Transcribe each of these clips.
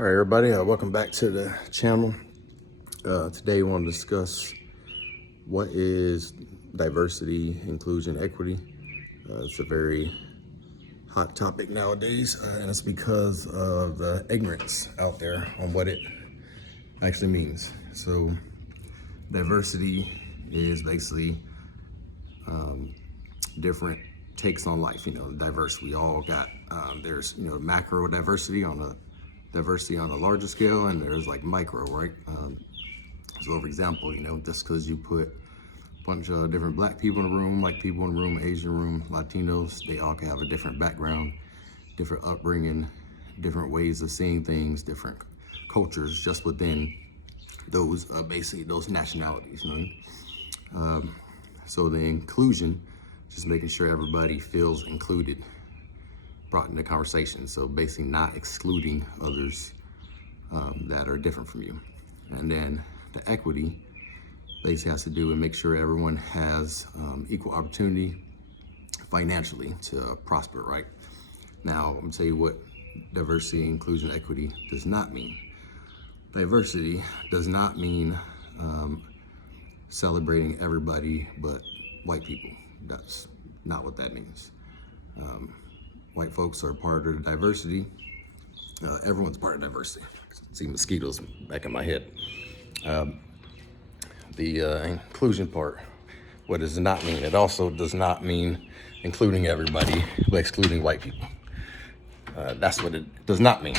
All right, everybody, welcome back to the channel. Today, we want to discuss what is diversity, inclusion, equity. It's a very hot topic nowadays, and it's because of the ignorance out there on what it actually means. So, diversity is basically different takes on life. Diverse. We all got there's macro diversity on a larger scale, and there's like micro, right? So, for example, just because you put a bunch of different black people in a room, white people in a room, Asian room, Latinos, they all can have a different background, different upbringing, different ways of seeing things, different cultures just within those basically those nationalities. So the inclusion, just making sure everybody feels included, brought into conversation. So basically not excluding others that are different from you. And then the equity basically has to do with make sure everyone has equal opportunity financially to prosper, right? Now, I'm gonna tell you what diversity, inclusion, equity does not mean. Diversity does not mean celebrating everybody but white people. That's not what that means. White folks are part of the diversity. Everyone's part of diversity. See mosquitoes back in my head. The inclusion part, what does it not mean? It also does not mean including everybody but excluding white people. That's what it does not mean.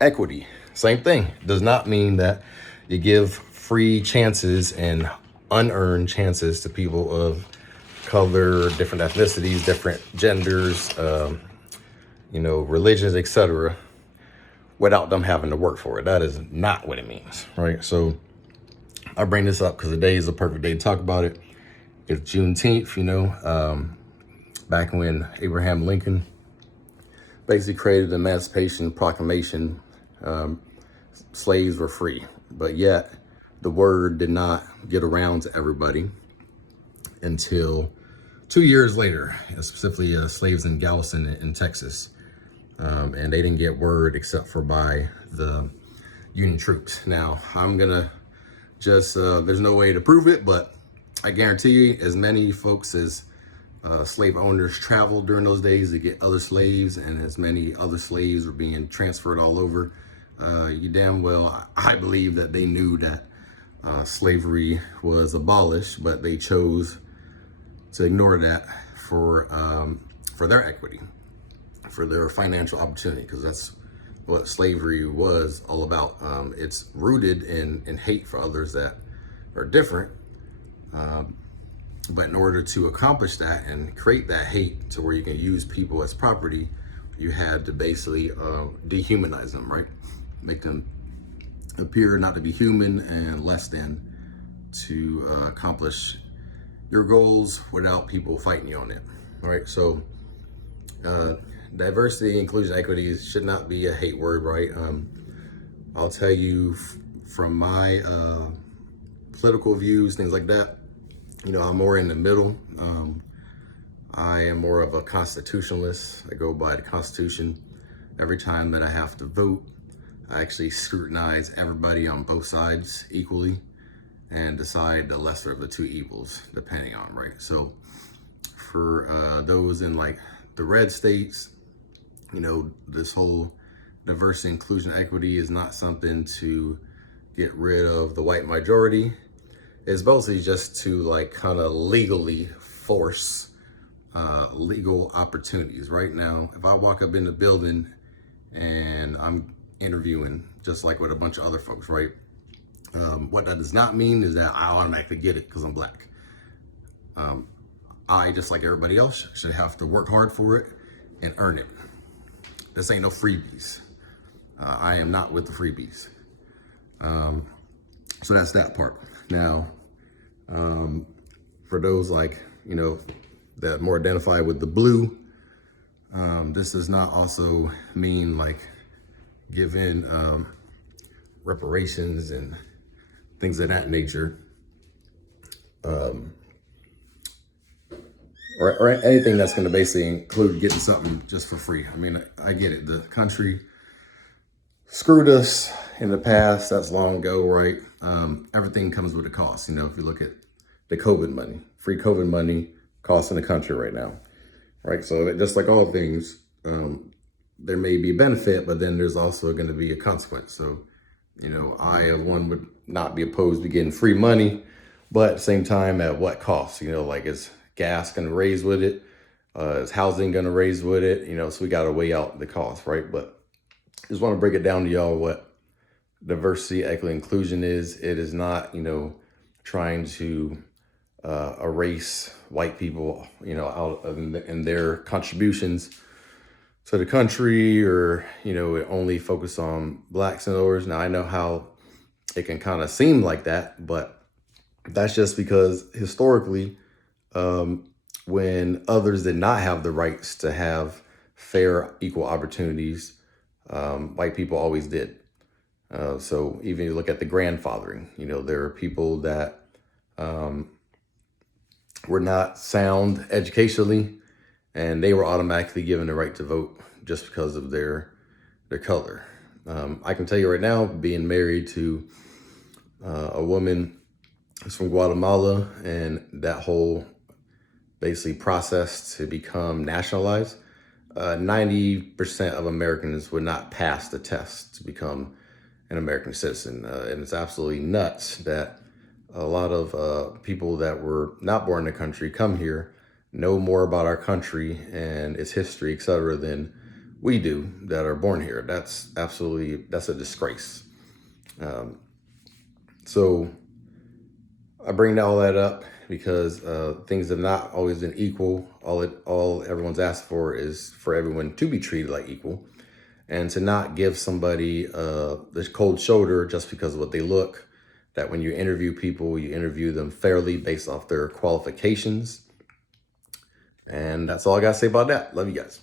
Equity, same thing. Does not mean that you give free chances and unearned chances to people of color, different ethnicities, different genders, religions, etc., without them having to work for it. That is not what it means, right? So I bring this up because today is a perfect day to talk about it. It's Juneteenth, back when Abraham Lincoln basically created the Emancipation Proclamation. Slaves were free, but yet the word did not get around to everybody until 2 years later, specifically slaves in Galveston in Texas. And they didn't get word except for by the Union troops. Now, I'm gonna just, there's no way to prove it, but I guarantee you, as many folks as slave owners traveled during those days to get other slaves, and as many other slaves were being transferred all over, you damn well, I believe that they knew that slavery was abolished, but they chose to ignore that for their equity, for their financial opportunity, because that's what slavery was all about. It's rooted in hate for others that are different. But in order to accomplish that and create that hate to where you can use people as property, you had to basically dehumanize them, right? Make them appear not to be human and less than, to accomplish your goals without people fighting you on it. All right, so diversity, inclusion, equity should not be a hate word, right? I'll tell you from my political views, things like that, I'm more in the middle. I am more of a constitutionalist. I go by the Constitution. Every time that I have to vote, I actually scrutinize everybody on both sides equally and decide the lesser of the two evils, depending on, right? So for those in like the red states, this whole diversity, inclusion, equity is not something to get rid of the white majority. It's mostly just to like kind of legally force legal opportunities. Right now, if I walk up in the building and I'm interviewing just like with a bunch of other folks, right? What that does not mean is that I automatically get it because I'm black. I, just like everybody else, should have to work hard for it and earn it. This ain't no freebies. I am not with the freebies. So that's that part. Now, for those like, that more identify with the blue, this does not also mean like giving reparations and things of that nature, or anything that's going to basically include getting something just for free. I mean, I get it. The country screwed us in the past. That's long ago, right? Everything comes with a cost. You know, if you look at the COVID money, free COVID money costing the country right now, right? So just like all things, there may be a benefit, but then there's also going to be a consequence. So, you know, I, one, would not be opposed to getting free money, but at the same time, at what cost? You know, like, is gas going to raise with it? Is housing going to raise with it? You know, so we got to weigh out the cost, right? But just want to break it down to y'all what diversity, equity, inclusion is. It is not, you know, trying to erase white people, you know, out of in their contributions to the country, or, you know, it only focus on blacks and others. Now, I know how it can kind of seem like that, but that's just because historically, when others did not have the rights to have fair, equal opportunities, white people always did. So even you look at the grandfathering, you know, there are people that were not sound educationally, and they were automatically given the right to vote just because of their color. I can tell you right now, being married to a woman who's from Guatemala, and that whole basically process to become nationalized, 90% of Americans would not pass the test to become an American citizen. And it's absolutely nuts that a lot of people that were not born in the country come here, know more about our country and its history, et cetera, than we do that are born here. That's a disgrace. So I bring all that up because things have not always been equal. All everyone's asked for is for everyone to be treated like equal, and to not give somebody this cold shoulder just because of what they look. That when you interview people, you interview them fairly based off their qualifications. And that's all I got to say about that. Love you guys.